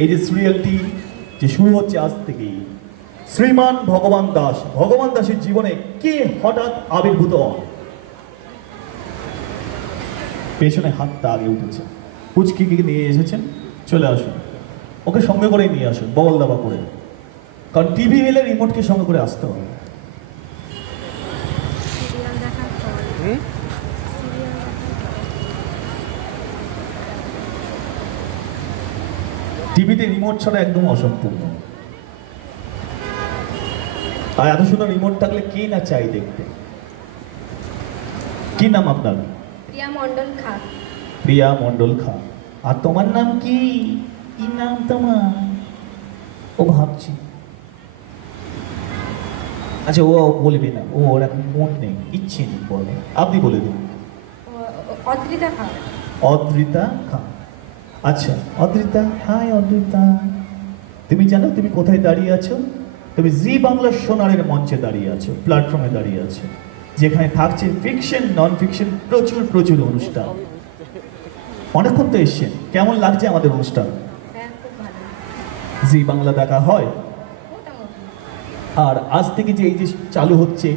এই যে সিরিয়ালটি যে শুরু হচ্ছে আজ থেকেই, শ্রীমান ভগবান দাস, ভগবান দাসের জীবনে কে হঠাৎ আবির্ভূত হন? পেছনে হাতটা আগে উঠেছে। পুচকিকে নিয়ে এসেছেন, চলে আসুন, ওকে সঙ্গে করে নিয়ে আসুন, বগল দাবা করে, কারণ টিভি এলে রিমোটকে সঙ্গে করে আসতে হবে। টিভিতে রিমোট ছাড়া একদম অসম্পূর্ণ। আর এত সুন্দর রিমোট থাকলে কে না চাই দেখতে। কি নাম আপনার? প্রিয়া মণ্ডল খা। প্রিয়া মণ্ডল খা। আর তোমার নাম কি? কি নাম তোমার? ও ভাবছি। আচ্ছা, ও বলবে না, ওর এখন মন নেই, ইচ্ছে নেই বলে। আপনি বলে দিন। অদ্রিতা খা। অদ্রিতা খা। আচ্ছা অদ্রিতা, হাই অদ্রিতা, তুমি জানো তুমি কোথায় দাঁড়িয়ে আছো? তুমি জি বাংলা সোনারের মঞ্চে দাঁড়িয়ে আছো, প্ল্যাটফর্মে দাঁড়িয়ে আছো, যেখানে থাকছে ফিকশন নন ফিকশন প্রচুর প্রচুর অনুষ্ঠান। অনেকক্ষণ তো এসছেন, কেমন লাগছে আমাদের অনুষ্ঠান? জি বাংলা দেখা হয়? আর আজ থেকে যে এই যে চালু হচ্ছে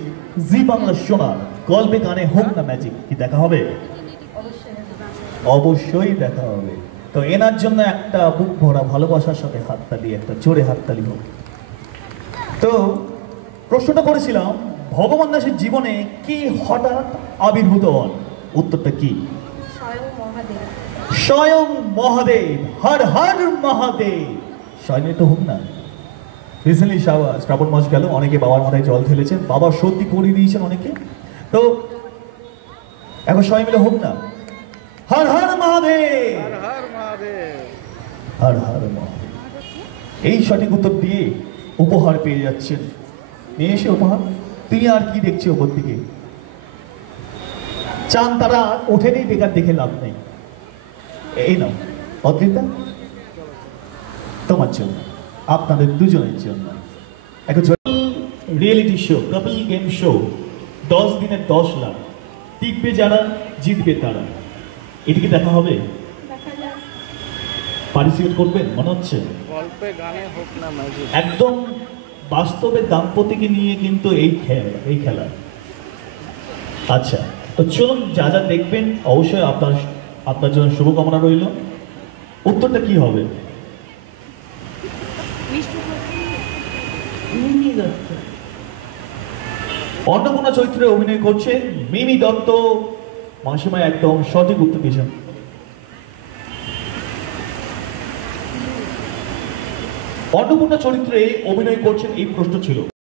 জি বাংলা সোনার, গল্পে গানে হোক না ম্যাজিক, কি দেখা হবে? অবশ্যই দেখা হবে। তো এনার জন্য একটা বুক ভরা ভালোবাসার সাথে হাততালি, একটা জোরে হাততালি হোক। তো প্রশ্নটা করেছিলাম, ভগবান দাসের জীবনে কি হঠাৎ আবির্ভূত হন? উত্তরটা কি? স্বয়ং মহাদেব। স্বয়ং মহাদেব। হর হর মহাদেব। স্বয়ং তো হোক না। রিসেন্টলি শ্রাবণ মাস গেল, অনেকে বাবার মাথায় জল ঢেলেছেন, বাবা সত্যি করে দিয়েছেন অনেকে। তো এখন সবাই মিলে হোক না, হর হর মহাদেব, হর হর মহাদেব। এই সঠিক উত্তর দিয়ে উপহার পেয়ে যাচ্ছেন। নিয়ে এসে উপহার। তুমি আর কি দেখছি ওপর দিকে? চান তারা ওঠেনি, বেকার দেখে লাভ নেই। এই নাও অদ্রিতা, তোমার জন্য, আপনাদের দুজনের জন্য একটা রিয়েলিটি শো, কাপল গেম শো, 10 দিনের 10 লাখ, টিকবে যারা জিতবে তারা। এদিকে দেখা হবে, পার্টিসিপেট করবেন মনে হচ্ছে? একদম বাস্তবে দাম্পত্যকে নিয়ে কিন্তু এই খেলা। আচ্ছা, তো চলুন, যা যা দেখবেন অবশ্যই আপনার জন্য শুভকামনা রইল। উত্তরটা কি হবে? অন্নপূর্ণা চরিত্রে অভিনয় করছেন মিমি দত্ত। মাসিমা একদম সঠিক উত্তর দিয়েছেন। অন্নপূর্ণা চরিত্রে অভিনয় করছেন, এই প্রশ্ন ছিল।